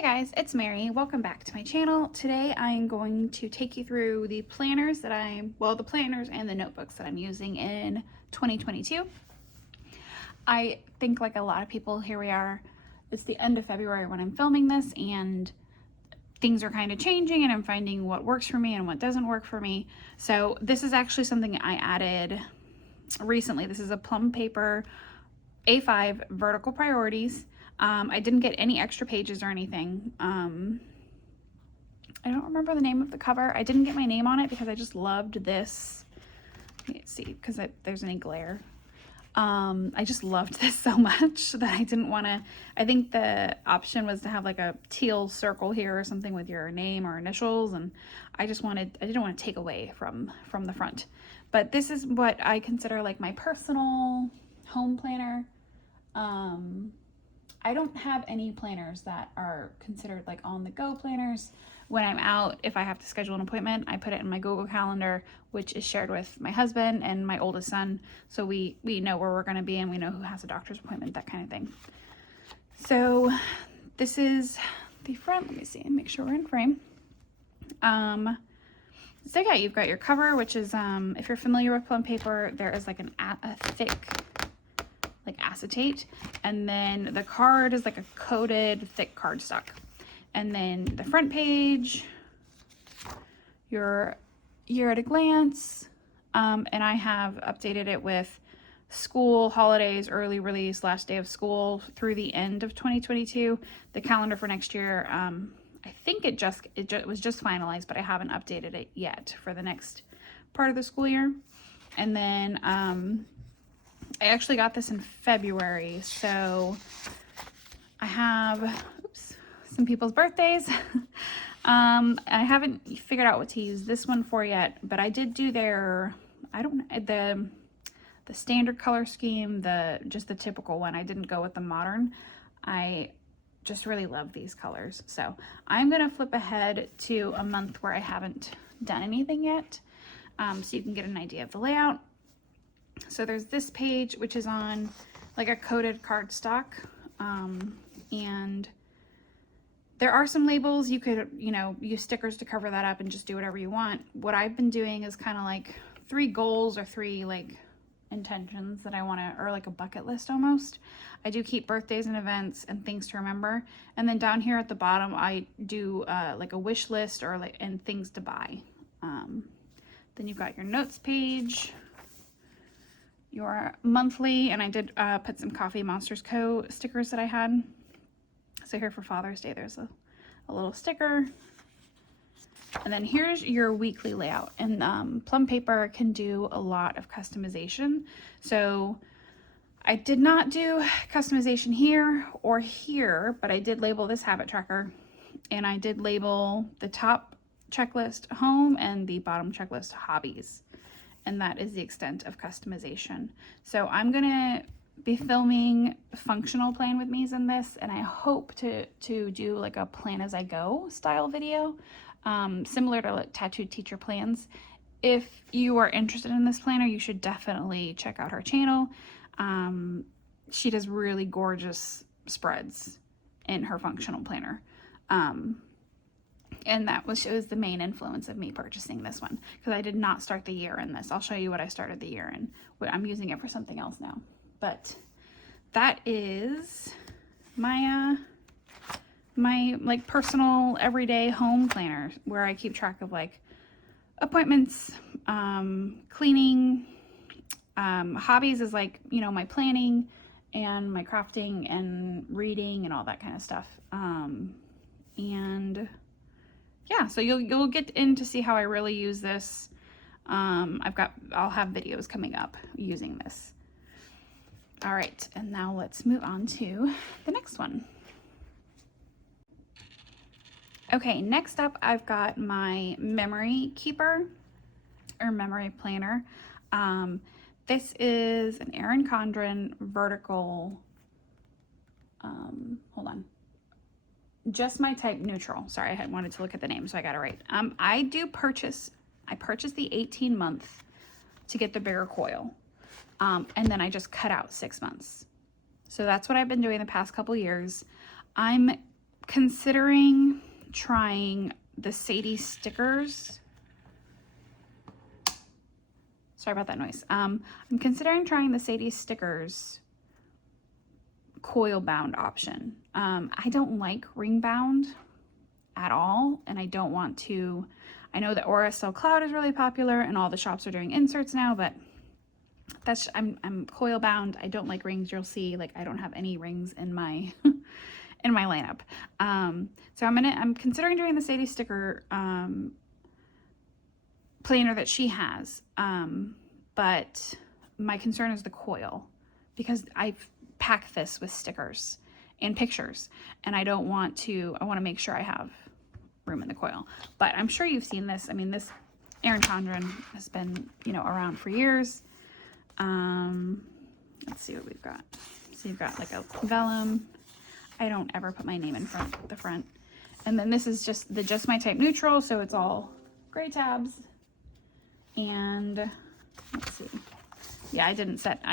Hey guys, it's Mary. Welcome back to my channel. Today I'm going to take you through the planners that the planners and the notebooks that I'm using in 2022. I think like a lot of people, here we are, it's the end of February when I'm filming this and things are kind of changing and I'm finding what works for me and what doesn't work for me. So this is actually something I added recently. This is a plum paper A5 vertical priorities. I didn't get any extra pages or anything. I don't remember the name of the cover. I didn't get my name on it because I just loved this. Let's see, because there's any glare. I just loved this so much that I didn't want to, I think the option was to have like a teal circle here or something with your name or initials, and I didn't want to take away from the front. But this is what I consider like my personal home planner. I don't have any planners that are considered like on-the-go planners. When I'm out, if I have to schedule an appointment, I put it in my Google Calendar, which is shared with my husband and my oldest son. So we know where we're going to be and we know who has a doctor's appointment, that kind of thing. So this is the front. Let me see and make sure we're in frame. So yeah, you've got your cover, which is, if you're familiar with plum paper, there is like a thick like acetate, and then the card is like a coated thick cardstock, and then the front page, your year at a glance, and I have updated it with school, holidays, early release, last day of school through the end of 2022. The calendar for next year, I think it was just finalized, but I haven't updated it yet for the next part of the school year. And then I actually got this in February, so I have some people's birthdays. I haven't figured out what to use this one for yet, but I did do the standard color scheme, just the typical one. I didn't go with the modern. I just really love these colors. So I'm gonna flip ahead to a month where I haven't done anything yet, so you can get an idea of the layout. So there's this page, which is on like a coated cardstock, and there are some labels. You could, use stickers to cover that up and just do whatever you want. What I've been doing is kind of like 3 goals or 3 like intentions that I want to, or like a bucket list almost. I do keep birthdays and events and things to remember. And then down here at the bottom, I do like a wish list or and things to buy. Then you've got your notes page, your monthly, and I did put some Coffee Monsters Co. stickers that I had. So here for Father's Day, there's a little sticker. And then here's your weekly layout. And plum paper can do a lot of customization. So I did not do customization here or here, but I did label this habit tracker. And I did label the top checklist home and the bottom checklist hobbies. And that is the extent of customization. So I'm gonna be filming functional plan with me's in this, and I hope to do like a plan as I go style video, similar to like Tattooed Teacher Plans. If you are interested in this planner, you should definitely check out her channel. She does really gorgeous spreads in her functional planner. And that was the main influence of me purchasing this one, because I did not start the year in this. I'll show you what I started the year in. I'm using it for something else now. But that is my my like personal everyday home planner, where I keep track of like appointments, cleaning, hobbies is like, my planning and my crafting and reading and all that kind of stuff. And yeah, so you'll get in to see how I really use this. I'll have videos coming up using this. All right, and now let's move on to the next one. Okay, next up I've got my memory keeper or memory planner. This is an Erin Condren vertical, hold on. Just my type neutral. Sorry, I wanted to look at the name, so I got it right. I purchased the 18-month to get the bigger coil. And then I just cut out 6 months. So that's what I've been doing the past couple years. I'm considering trying the Sadie stickers. Sorry about that noise. I'm considering trying the Sadie stickers coil bound option. I don't like ring bound at all, and I don't want to. I know that Aura Cell Cloud is really popular and all the shops are doing inserts now, but that's I'm coil bound. I don't like rings. You'll see, like, I don't have any rings in my in my lineup. So I'm considering doing the Sadie sticker planner that she has, but my concern is the coil, because I've packed this with stickers and pictures, and I want to make sure I have room in the coil. But I'm sure you've seen this. I mean, this Erin Condren has been, you know, around for years. Let's see what we've got. So you've got like a vellum. I don't ever put my name in the front. And then this is just the Just My Type neutral, so it's all gray tabs. And let's see. Yeah, I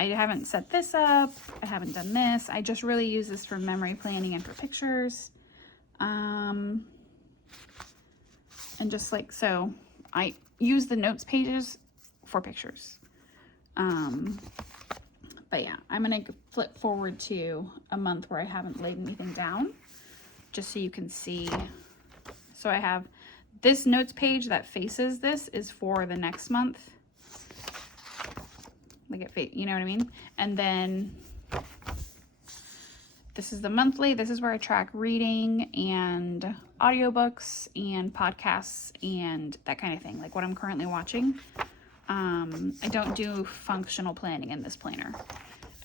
haven't set this up. I haven't done this. I just really use this for memory planning and for pictures. And just like, so I use the notes pages for pictures. But yeah, I'm going to flip forward to a month where I haven't laid anything down, just so you can see. So I have this notes page that faces this is for the next month. Like you know what I mean? And then this is the monthly. This is where I track reading and audiobooks and podcasts and that kind of thing, like what I'm currently watching. I don't do functional planning in this planner.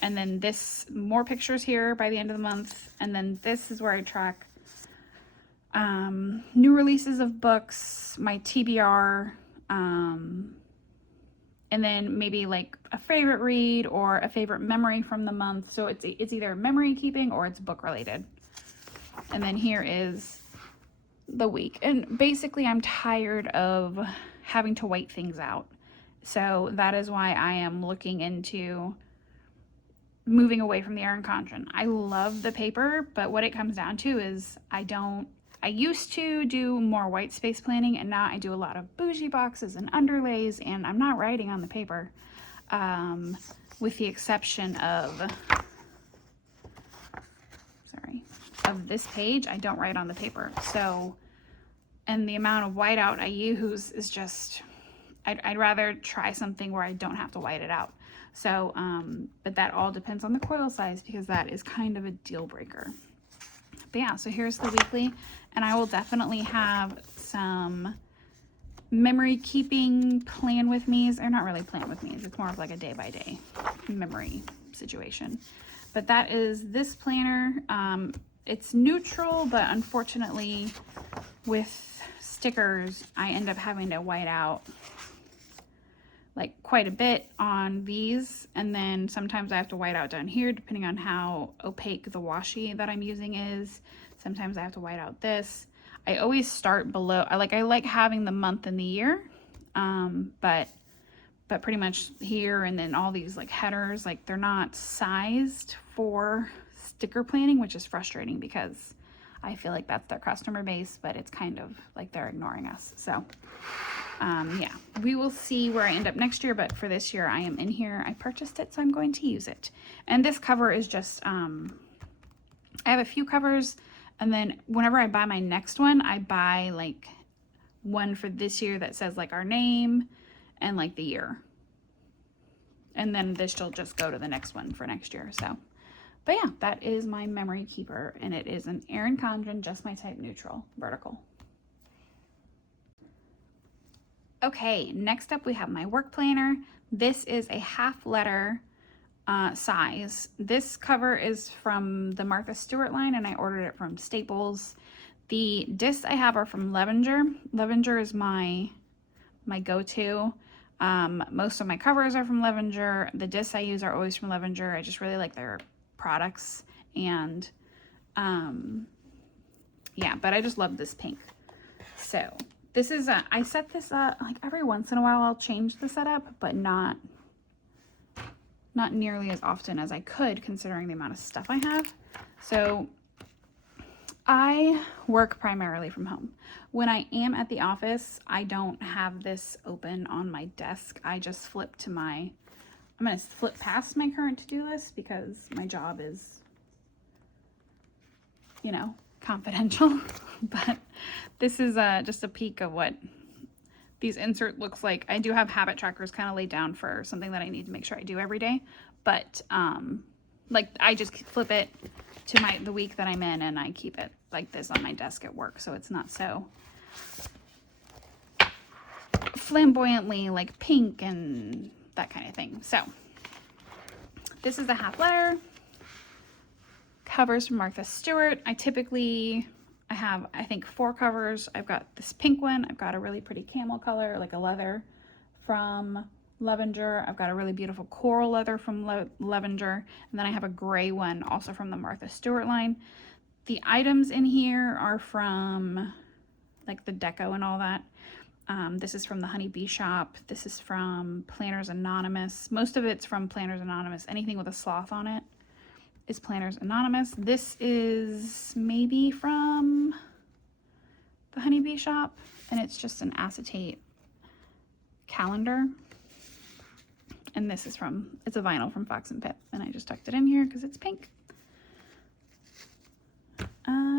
And then this, more pictures here by the end of the month. And then this is where I track new releases of books, my TBR, and then maybe like a favorite read or a favorite memory from the month. So it's either memory keeping or it's book related. And then here is the week. And basically I'm tired of having to wait things out. So that is why I am looking into moving away from the Erin Condren. I love the paper, but what it comes down to is I used to do more white space planning, and now I do a lot of bougie boxes and underlays, and I'm not writing on the paper, with the exception of this page. I don't write on the paper. So, and the amount of whiteout I use is just, I'd rather try something where I don't have to white it out. So, but that all depends on the coil size, because that is kind of a deal breaker. But yeah, so here's the weekly, and I will definitely have some memory keeping plan with me's, or not really plan with me's, it's more of like a day by day memory situation. But that is this planner. It's neutral, but unfortunately with stickers, I end up having to white out like quite a bit on these, and then sometimes I have to white out down here depending on how opaque the washi that I'm using is. Sometimes I have to white out this. I always start below. I like having the month and the year, but pretty much here, and then all these like headers, like they're not sized for sticker planning, which is frustrating because I feel like that's their customer base, but it's kind of like they're ignoring us. So yeah, we will see where I end up next year, but for this year I am in here. I purchased it, so I'm going to use it. And this cover is just, I have a few covers, and then whenever I buy my next one, I buy like one for this year that says like our name and like the year. And then this will just go to the next one for next year. So, but yeah, that is my memory keeper, and it is an Erin Condren Just My Type neutral vertical. Okay, next up we have my work planner. This is a half letter size. This cover is from the Martha Stewart line, and I ordered it from Staples. The discs I have are from Levenger. Levenger is my go-to. Most of my covers are from Levenger. The discs I use are always from Levenger. I just really like their products, and yeah, but I just love this pink. So this is I set this up like every once in a while. I'll change the setup, but not nearly as often as I could, considering the amount of stuff I have. So I work primarily from home. When I am at the office, I don't have this open on my desk. I just flip to I'm going to flip past my current to-do list because my job is, you know, confidential. But this is just a peek of what these insert looks like. I do have habit trackers kind of laid down for something that I need to make sure I do every day. But like I just flip it to the week that I'm in, and I keep it like this on my desk at work, so it's not so flamboyantly like pink and that kind of thing. So this is the half letter. Covers from Martha Stewart. I have, I think, 4 covers. I've got this pink one. I've got a really pretty camel color, like a leather from Levenger. I've got a really beautiful coral leather from Levenger. And then I have a gray one also from the Martha Stewart line. The items in here are from like the deco and all that. This is from the Honey Bee Shop. This is from Planners Anonymous. Most of it's from Planners Anonymous. Anything with a sloth on it is Planners Anonymous. This is maybe from the Honey Bee Shop, and it's just an acetate calendar. And this is it's a vinyl from Fox and Pip, and I just tucked it in here because it's pink.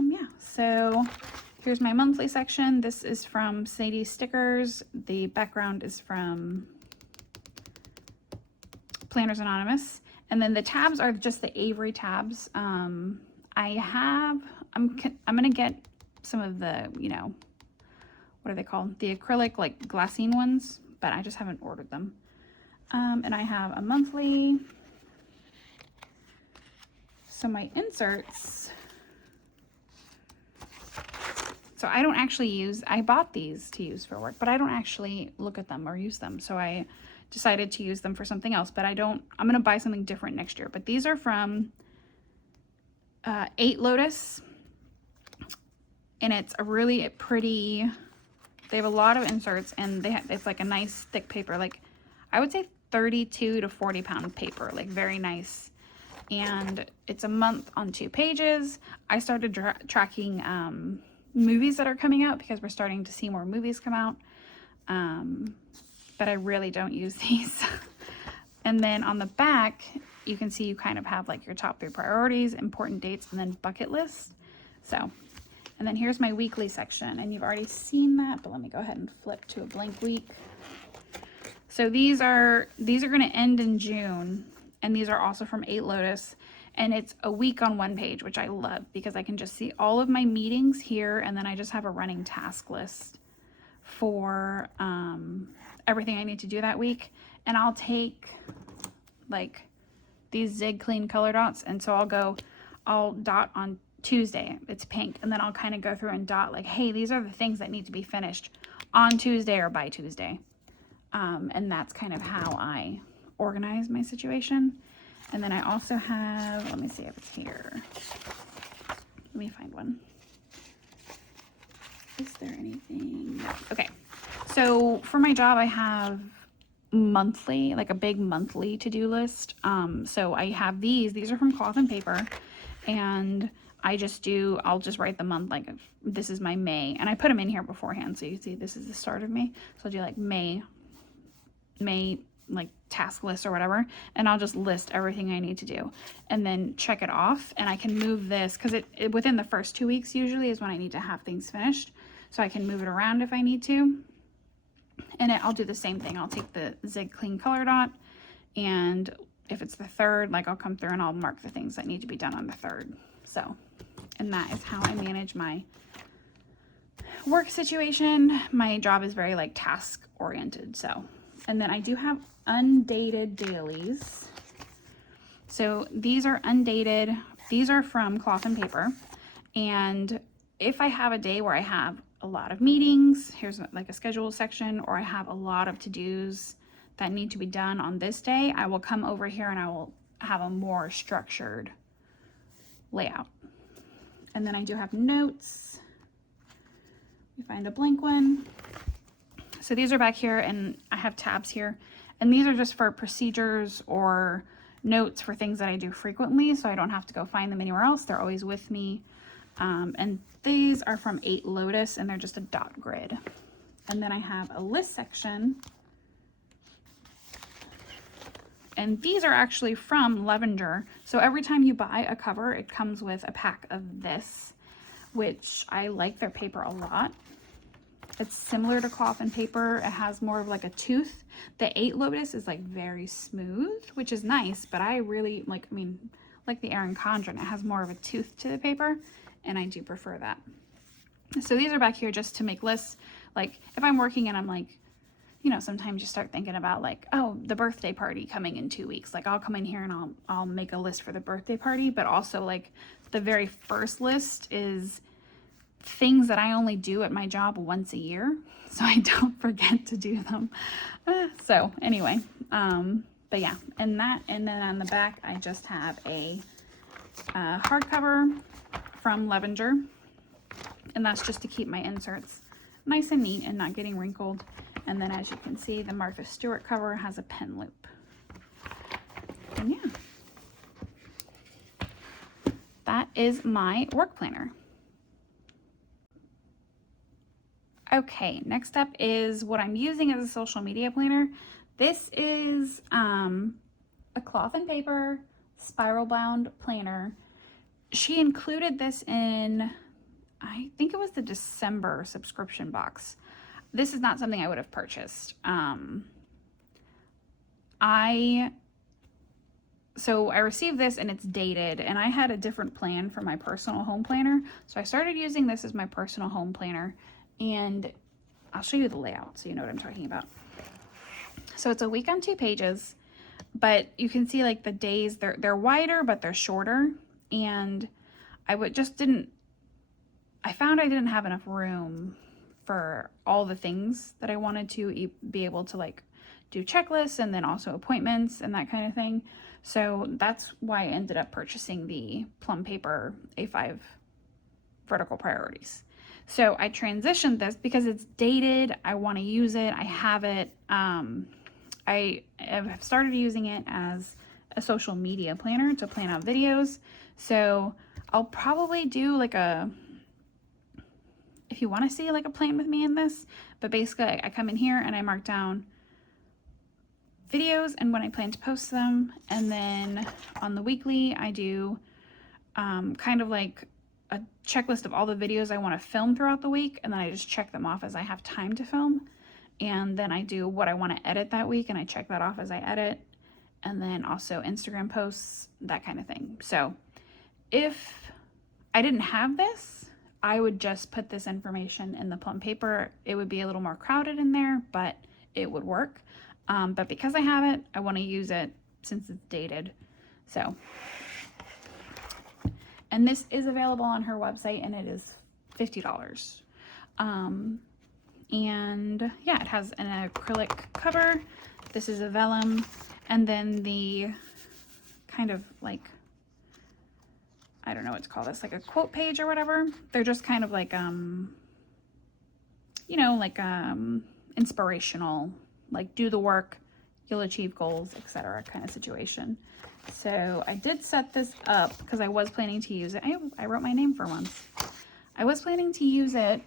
Yeah, so here's my monthly section. This is from Sadie Stickers. The background is from Planners Anonymous. And then the tabs are just the Avery tabs. I'm gonna get some of the, you know, what are they called? The acrylic, like glassine ones, but I just haven't ordered them. And I have a monthly. So my inserts, so I don't actually I bought these to use for work, but I don't actually look at them or use them. So I decided to use them for something else, but I'm going to buy something different next year. But these are from 8 Lotus, and it's a really pretty, they have a lot of inserts, and it's like a nice thick paper, like I would say 32 to 40 pound paper, like very nice. And it's a month on 2 pages. I started tracking movies that are coming out because we're starting to see more movies come out. But I really don't use these. And then on the back, you can see you kind of have like your top 3 priorities, important dates, and then bucket list. So, and then here's my weekly section, and you've already seen that, but let me go ahead and flip to a blank week. So these are going to end in June, and these are also from 8 Lotus, and it's a week on 1 page, which I love because I can just see all of my meetings here, and then I just have a running task list for everything I need to do that week. And I'll take like these Zig Clean color dots, and so I'll dot on Tuesday, it's pink, and then I'll kind of go through and dot like, hey, these are the things that need to be finished on Tuesday or by Tuesday. And that's kind of how I organize my situation. And then I also have, let me see if it's here. Let me find one. Is there anything? No. Okay. So for my job, I have monthly, like a big monthly to-do list. So I have these are from Cloth and Paper, and I'll just write the month, like this is my May, and I put them in here beforehand. So you see this is the start of May. So I'll do like May like task list or whatever, and I'll just list everything I need to do and then check it off. And I can move this because it within the first 2 weeks usually is when I need to have things finished, so I can move it around if I need to. And I'll do the same thing. I'll take the Zig Clean color dot, and if it's the 3rd, like I'll come through and I'll mark the things that need to be done on the 3rd. So, and that is how I manage my work situation. My job is very like task oriented. So, and then I do have Undated Dailies. So these are undated. These are from Cloth and Paper. And if I have a day where I have a lot of meetings, here's like a schedule section, or I have a lot of to-dos that need to be done on this day, I will come over here and I will have a more structured layout. And then I do have notes. We find a blank one. So these are back here, and I have tabs here, and these are just for procedures or notes for things that I do frequently, so I don't have to go find them anywhere else. They're always with me. And these are from 8 Lotus, and they're just a dot grid. And then I have a list section. And these are actually from Levenger. So every time you buy a cover, it comes with a pack of this, which I like their paper a lot. It's similar to cloth and paper. It has more of like a tooth. The 8 Lotus is like very smooth, which is nice, but I really like, I mean, like the Erin Condren, it has more of a tooth to the paper, and I do prefer that. So these are back here just to make lists. Like if I'm working and I'm like, you know, sometimes you start thinking about like, oh, the birthday party coming in 2 weeks. Like I'll come in here and I'll make a list for the birthday party, but also like the very first list is things that I only do at my job once a year, so I don't forget to do them. So anyway, but yeah, and then on the back I just have a hardcover from Levenger, and that's just to keep my inserts nice and neat and not getting wrinkled. And then as you can see, the Martha Stewart cover has a pen loop. And yeah, that is my work planner. Okay, next up is what I'm using as a social media planner. This is a cloth and paper spiral bound planner. She included this in, I think it was the December subscription box. This is not something I would have purchased. So I received this and it's dated, and I had a different plan for my personal home planner. So I started using this as my personal home planner, and I'll show you the layout so you know what I'm talking about. So it's a week on 2 pages, but you can see like the days, they're wider, but they're shorter. And I found I didn't have enough room for all the things that I wanted to be able to like do checklists and then also appointments and that kind of thing. So that's why I ended up purchasing the plum paper A5 vertical priorities. So I transitioned this because it's dated. I want to use it. I have it. I have started using it as a social media planner to plan out videos. So I'll probably do like if you want to see like a plan with me in this, but basically I come in here and I mark down videos and when I plan to post them. And then on the weekly, I do kind of like a checklist of all the videos I want to film throughout the week. And then I just check them off as I have time to film. And then I do what I want to edit that week and I check that off as I edit. And then also Instagram posts, that kind of thing. So if I didn't have this, I would just put this information in the plum paper. It would be a little more crowded in there, but it would work. But because I have it, I want to use it since it's dated. So, and this is available on her website and it is $50. And yeah, it has an acrylic cover. This is a vellum. And then the kind of like, I don't know what to call this, like a quote page or whatever. They're just kind of like, you know, like inspirational, like do the work, you'll achieve goals, etc. kind of situation. So I did set this up because I was planning to use it. I wrote my name for once. I was planning to use it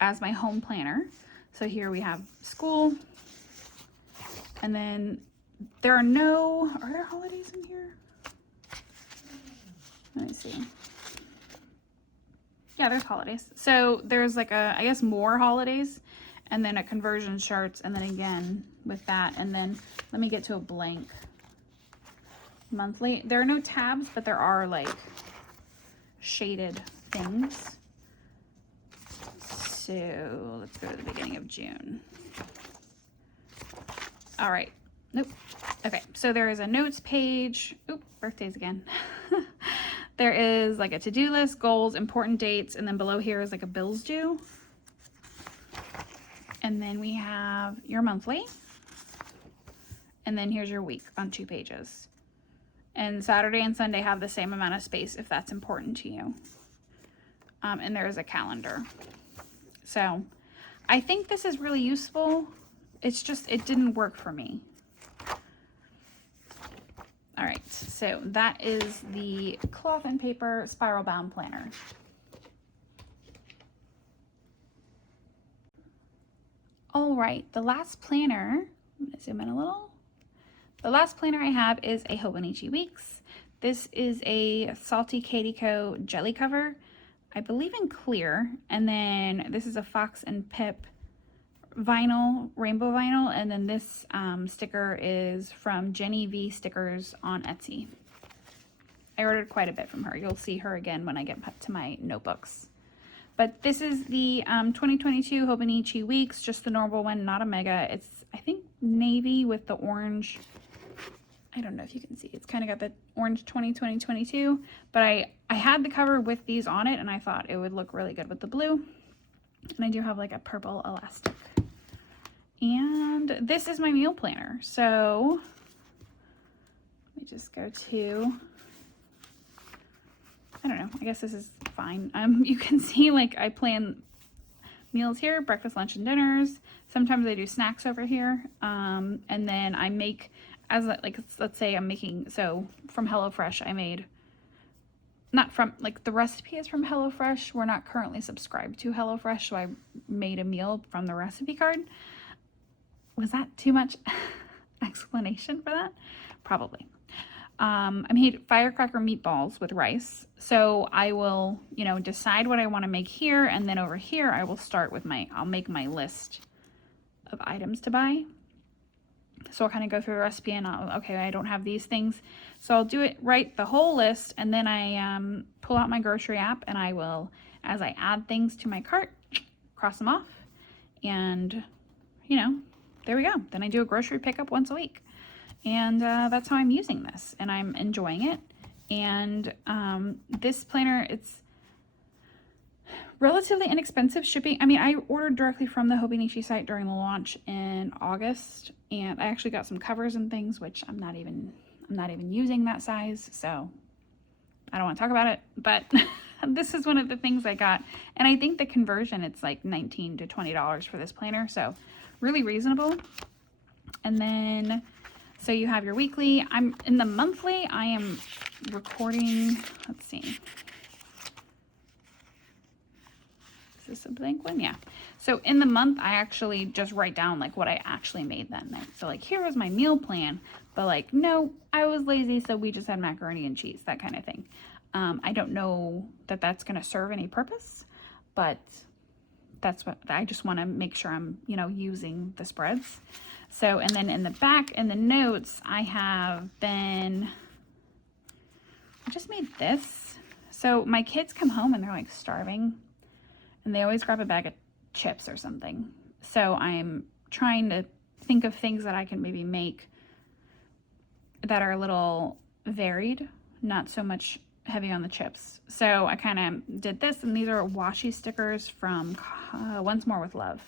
as my home planner. So here we have school, and then there are there holidays in here? Let me see. Yeah, there's holidays. So there's like I guess more holidays, and then a conversion charts, and then again with that, and then let me get to a blank monthly. There are no tabs, but there are like shaded things. So let's go to the beginning of June. All right. Nope. Okay. So there is a notes page. Oop, birthdays again. There is like a to-do list, goals, important dates, and then below here is like a bills due. And then we have your monthly. And then here's your week on 2 pages. And Saturday and Sunday have the same amount of space if that's important to you. And there is a calendar. So I think this is really useful. It's just, it didn't work for me. All right, so so that is the cloth and paper spiral bound planner. All right, the last planner, I'm gonna zoom in a little. The last planner I have is a Hobonichi Weeks. This is a Salty Katie Co. jelly cover, I believe in clear, and then this is a Fox and Pip vinyl, rainbow vinyl, and then this sticker is from Jenny V Stickers on Etsy. I ordered quite a bit from her. You'll see her again when I get to my notebooks. But this is the 2022 Hobonichi Weeks, just the normal one, not a mega. It's, I think, navy with the orange. I don't know if you can see. It's kind of got the orange 2022, but I had the cover with these on it, and I thought it would look really good with the blue. And I do have like a purple elastic. And this is my meal planner. So let me just go to, I don't know, I guess this is fine. You can see like I plan meals here, breakfast, lunch, and dinners. Sometimes I do snacks over here. And then I make, as like, let's say I'm making, so from HelloFresh, I made, not from, like the recipe is from HelloFresh. We're not currently subscribed to HelloFresh, so I made a meal from the recipe card. Was that too much explanation for that? Probably. I made firecracker meatballs with rice. So I will, you know, decide what I want to make here. And then over here, I will start with I'll make my list of items to buy. So I'll kind of go through the recipe and okay, I don't have these things. So I'll do it, write the whole list. And then I pull out my grocery app and I will, as I add things to my cart, cross them off. And, you know, there we go. Then I do a grocery pickup once a week. And that's how I'm using this. And I'm enjoying it. And this planner, it's relatively inexpensive shipping. I mean, I ordered directly from the Hobonichi site during the launch in August. And I actually got some covers and things, which I'm not even using that size. So I don't want to talk about it. But this is one of the things I got. And I think the conversion, it's like $19 to $20 for this planner. So really reasonable. And then, so you have your weekly. I'm in the monthly, I am recording, let's see. Is this a blank one? Yeah. So in the month, I actually just write down like what I actually made that night. So like, here was my meal plan, but like, no, I was lazy. So we just had macaroni and cheese, that kind of thing. I don't know that that's going to serve any purpose, but that's what I just want to make sure I'm, you know, using the spreads. So, and then in the back, in the notes, I just made this. So my kids come home and they're like starving and they always grab a bag of chips or something. So I'm trying to think of things that I can maybe make that are a little varied, not so much heavy on the chips. So I kind of did this, and these are washi stickers from Once More with Love.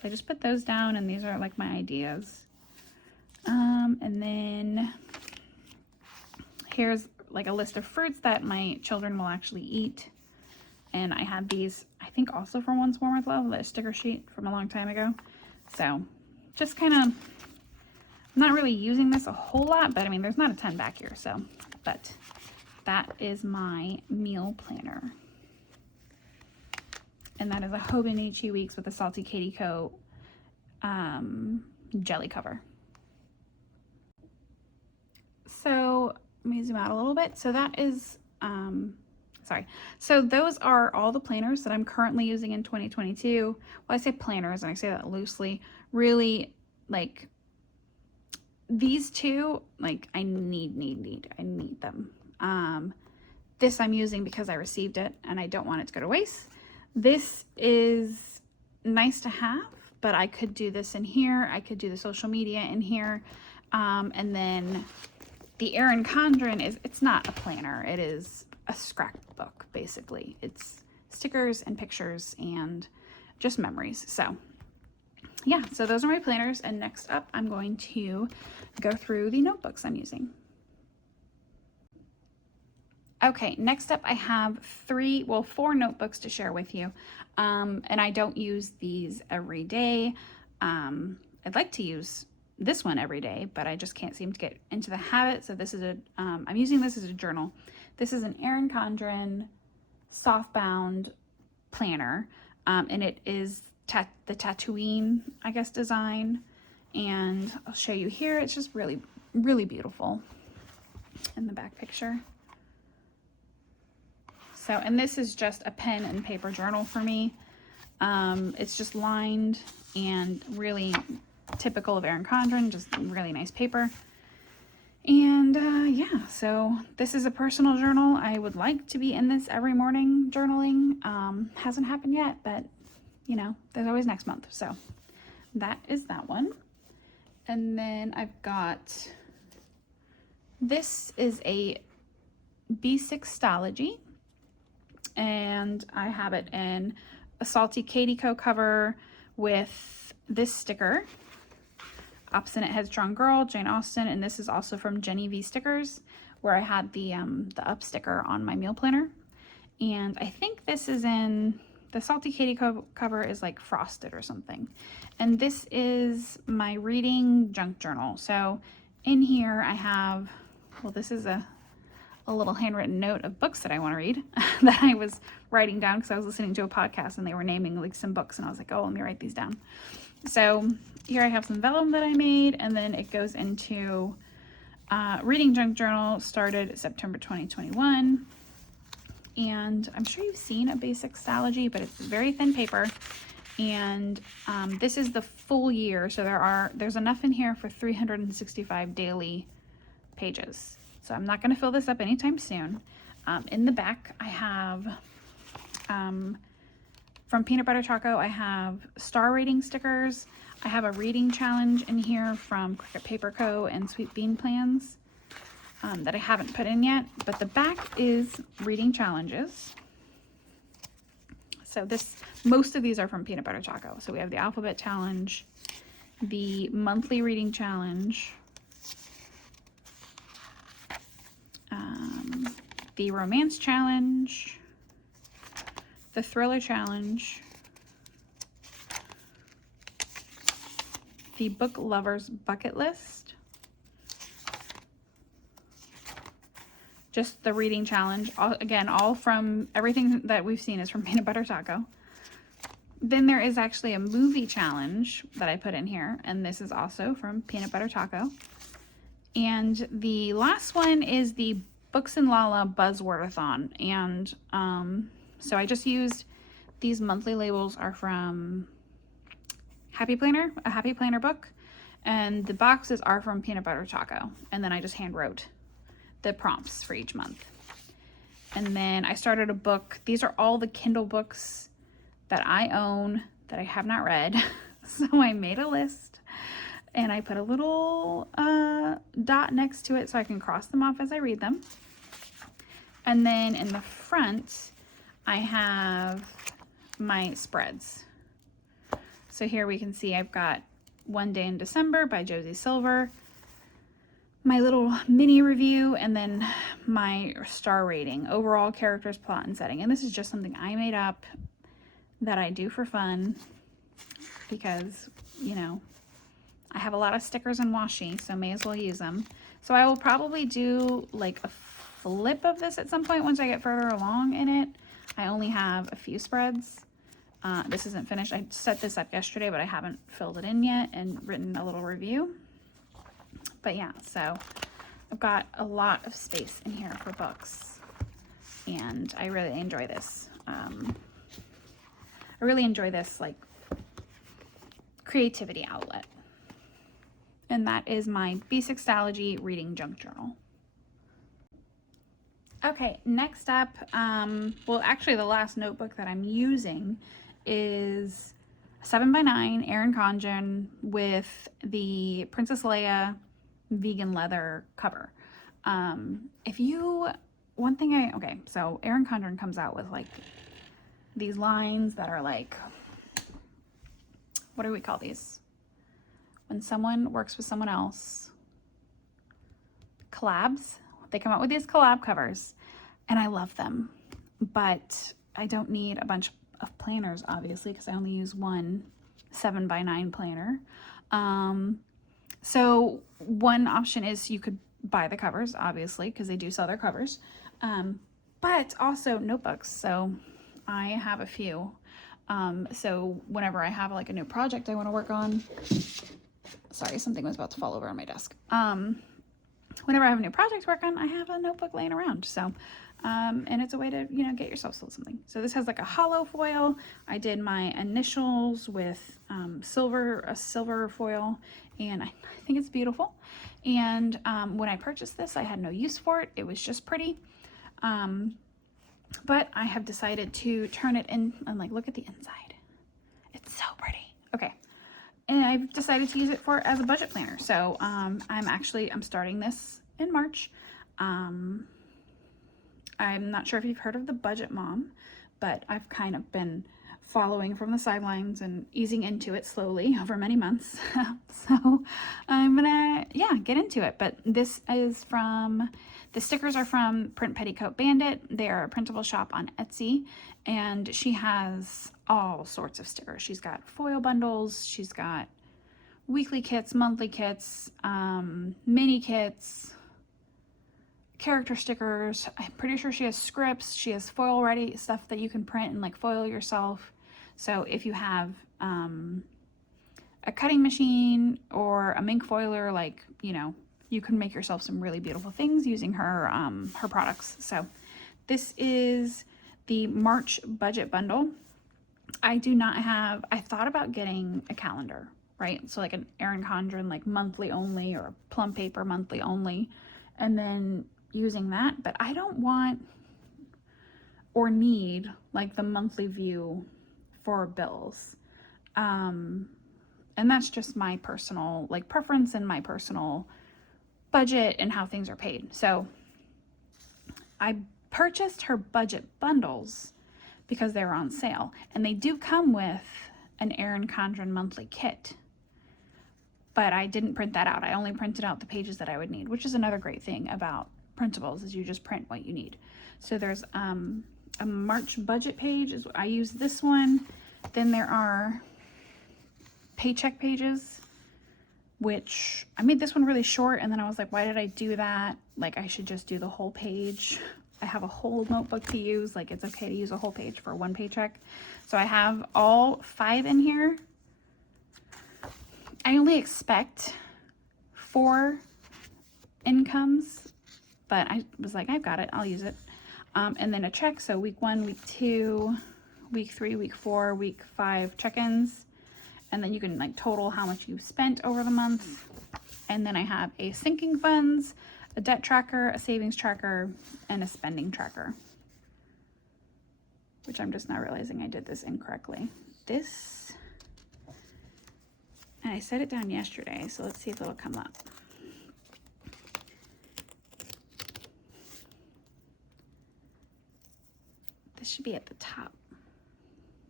So I just put those down, and these are like my ideas. And then here's like a list of fruits that my children will actually eat. And I had these, I think also from Once More with Love, the sticker sheet from a long time ago. So just kind of, I'm not really using this a whole lot, but I mean, there's not a ton back here. So, but that is my meal planner. And that is a Hobonichi Weeks with a Salty Katie Co. Jelly cover. So let me zoom out a little bit. So that is, so those are all the planners that I'm currently using in 2022. Well, I say planners and I say that loosely. Really, like these two, like I need them. This I'm using because I received it and I don't want it to go to waste. This is nice to have, but I could do this in here. I could do the social media in here. And then the Erin Condren it's not a planner. It is a scrapbook, basically. It's stickers and pictures and just memories. So yeah, so those are my planners. And next up, I'm going to go through the notebooks I'm using. Okay, next up I have four notebooks to share with you. And I don't use these every day. I'd like to use this one every day, but I just can't seem to get into the habit. So this is I'm using this as a journal. This is an Erin Condren Softbound planner, and it is the Tatooine, I guess, design. And I'll show you here. It's just really, really beautiful in the back picture. So, and this is just a pen and paper journal for me. It's just lined and really typical of Erin Condren, just really nice paper. And yeah, so this is a personal journal. I would like to be in this every morning journaling. Hasn't happened yet, but you know, there's always next month. So that is that one. And then I've got, this is a B6stology, and I have it in a Salty Katie Co cover with this sticker. Obstinate Headstrong Girl, Jane Austen, and this is also from Jenny V Stickers, where I had the up sticker on my meal planner. And I think this is in, the Salty Katie cover is like frosted or something. And this is my reading junk journal. So in here I have, well, this is a little handwritten note of books that I want to read that I was writing down because I was listening to a podcast and they were naming like some books, and I was like, oh, let me write these down. So here I have some vellum that I made, and then it goes into reading junk journal, started September 2021. And I'm sure you've seen a B6stology, but it's very thin paper. And this is the full year. So there's enough in here for 365 daily pages. So I'm not going to fill this up anytime soon. In the back, I have, from Peanut Butter Choco, I have star rating stickers. I have a reading challenge in here from Cricket Paper Co. and Sweet Bean Plans that I haven't put in yet. But the back is reading challenges. So most of these are from Peanut Butter Choco. So we have the Alphabet Challenge, the Monthly Reading Challenge, the Romance Challenge, the Thriller Challenge, the Book Lovers Bucket List, just the Reading Challenge, again, all from, everything that we've seen is from Peanut Butter Choco. Then there is actually a movie challenge that I put in here, and this is also from Peanut Butter Choco. And the last one is the Books and Lala Buzzwordathon. And so I just used, these monthly labels are from Happy Planner, a Happy Planner book. And the boxes are from Peanut Butter Choco. And then I just hand wrote the prompts for each month. And then I started a book. These are all the Kindle books that I own that I have not read. So I made a list and I put a little dot next to it so I can cross them off as I read them. And then in the front, I have my spreads. So here we can see I've got One Day in December by Josie Silver, my little mini review, and then my star rating, overall characters, plot, and setting. And this is just something I made up that I do for fun because, you know, I have a lot of stickers and washi, so may as well use them. So I will probably do like a flip of this at some point once I get further along in it. I only have a few spreads. This isn't finished. I set this up yesterday, but I haven't filled it in yet and written a little review. But yeah, so I've got a lot of space in here for books, and I really enjoy this. I really enjoy this like creativity outlet. And that is my B6stology reading junk journal. Okay, next up, well, actually the last notebook that I'm using is 7x9 Erin Condren with the Princess Leia vegan leather cover. Okay, so Erin Condren comes out with like these lines that are like, what do we call these? When someone works with someone else, collabs. They come out with these collab covers and I love them, but I don't need a bunch of planners, obviously, because I only use one 7x9 planner. So one option is you could buy the covers, obviously, because they do sell their covers, but also notebooks. So I have a few. So whenever I have like a new project I want to work on, sorry, something was about to fall over on my desk. Whenever I have a new project to work on, I have a notebook laying around. So, and it's a way to, you know, get yourself something. So this has like a hollow foil. I did my initials with a silver foil, and I think it's beautiful. And when I purchased this, I had no use for it. It was just pretty. But I have decided to turn it in and like look at the inside. It's so pretty. Okay. And I've decided to use it as a budget planner. So I'm starting this in March. I'm not sure if you've heard of the Budget Mom, but I've kind of been following from the sidelines and easing into it slowly over many months. So I'm gonna, get into it. But this is the stickers are from Print Petticoat Bandit. They are a printable shop on Etsy, and she has all sorts of stickers. She's got foil bundles, she's got weekly kits, monthly kits, mini kits, character stickers. I'm pretty sure she has scripts. She has foil ready stuff that you can print and like foil yourself. So if you have a cutting machine or a mink foiler, like, you know, you can make yourself some really beautiful things using her products. So this is the March budget bundle. I thought about getting a calendar, right? So like an Erin Condren, like monthly only, or plum paper monthly only, and then using that. But I don't want or need like the monthly view for bills. And that's just my personal like preference and my personal budget and how things are paid. So I purchased her budget bundles because they were on sale, and they do come with an Erin Condren monthly kit, but I didn't print that out. I only printed out the pages that I would need, which is another great thing about printables, is you just print what you need. So there's a March budget page. I use this one. Then there are Paycheck Pages, which I made this one really short, and then I was like, why did I do that? Like, I should just do the whole page. I have a whole notebook to use. Like, it's okay to use a whole page for one paycheck. So I have all 5 in here. I only expect 4 incomes, but I was like, I've got it, I'll use it. And then a check. So week 1, week 2, week 3, week 4, week 5 check-ins. And then you can like total how much you've spent over the month. And then I have a sinking funds, a debt tracker, a savings tracker, and a spending tracker, which I'm just now realizing I did this incorrectly. This, and I set it down yesterday, so let's see if it'll come up. This should be at the top,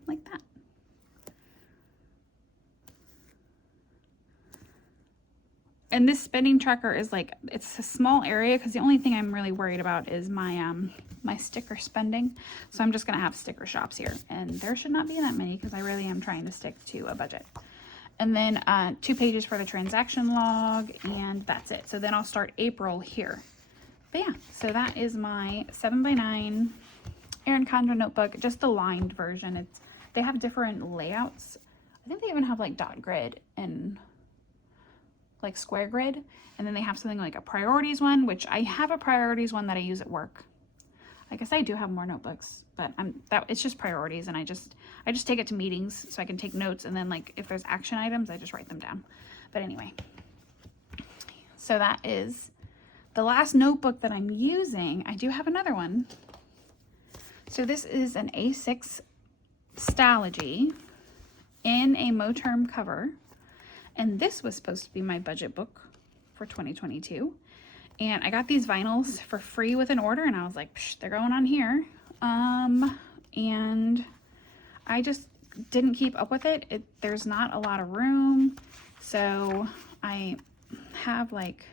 like that. And this spending tracker is like, it's a small area because the only thing I'm really worried about is my my sticker spending. So I'm just gonna have sticker shops here, and there should not be that many because I really am trying to stick to a budget. And then 2 pages for the transaction log, and that's it. So then I'll start April here. But yeah, so that is my 7x9 Erin Condren notebook, just the lined version. They have different layouts. I think they even have like dot grid and like square grid, and then they have something like a priorities one, which I have a priorities one that I use at work. I guess I do have more notebooks, but it's just priorities, and I just take it to meetings so I can take notes, and then like if there's action items, I just write them down. But anyway, so that is the last notebook that I'm using. I do have another one. So this is an A6 Stalogy in a Moterm cover. And this was supposed to be my budget book for 2022. And I got these vinyls for free with an order, and I was like, psh, they're going on here. And I just didn't keep up with it. There's not a lot of room. So I have like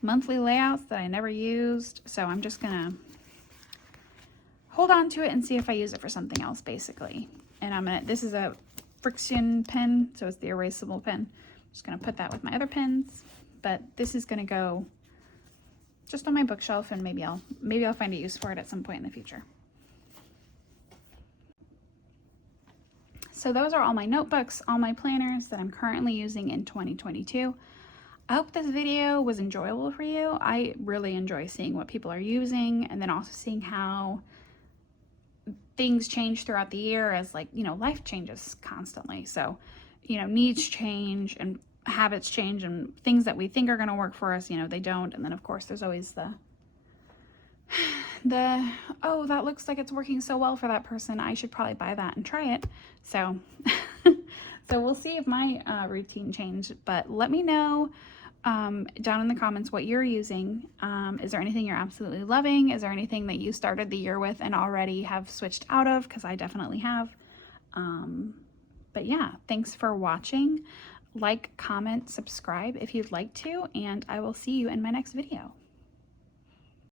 monthly layouts that I never used. So I'm just gonna hold on to it and see if I use it for something else, basically. And this is a friction pen, so it's the erasable pen. Just gonna put that with my other pins, but this is gonna go just on my bookshelf, and maybe I'll find a use for it at some point in the future. So those are all my notebooks, all my planners that I'm currently using in 2022. I hope this video was enjoyable for you. I really enjoy seeing what people are using, and then also seeing how things change throughout the year as, like, you know, life changes constantly. So, you know, needs change and habits change, and things that we think are going to work for us, you know, they don't. And then of course there's always the oh, that looks like it's working so well for that person, I should probably buy that and try it. So so we'll see if my routine changed, but let me know down in the comments what you're using. Is there anything you're absolutely loving? Is there anything that you started the year with and already have switched out of? Because I definitely have. But yeah, thanks for watching. Like, comment, subscribe if you'd like to, and I will see you in my next video.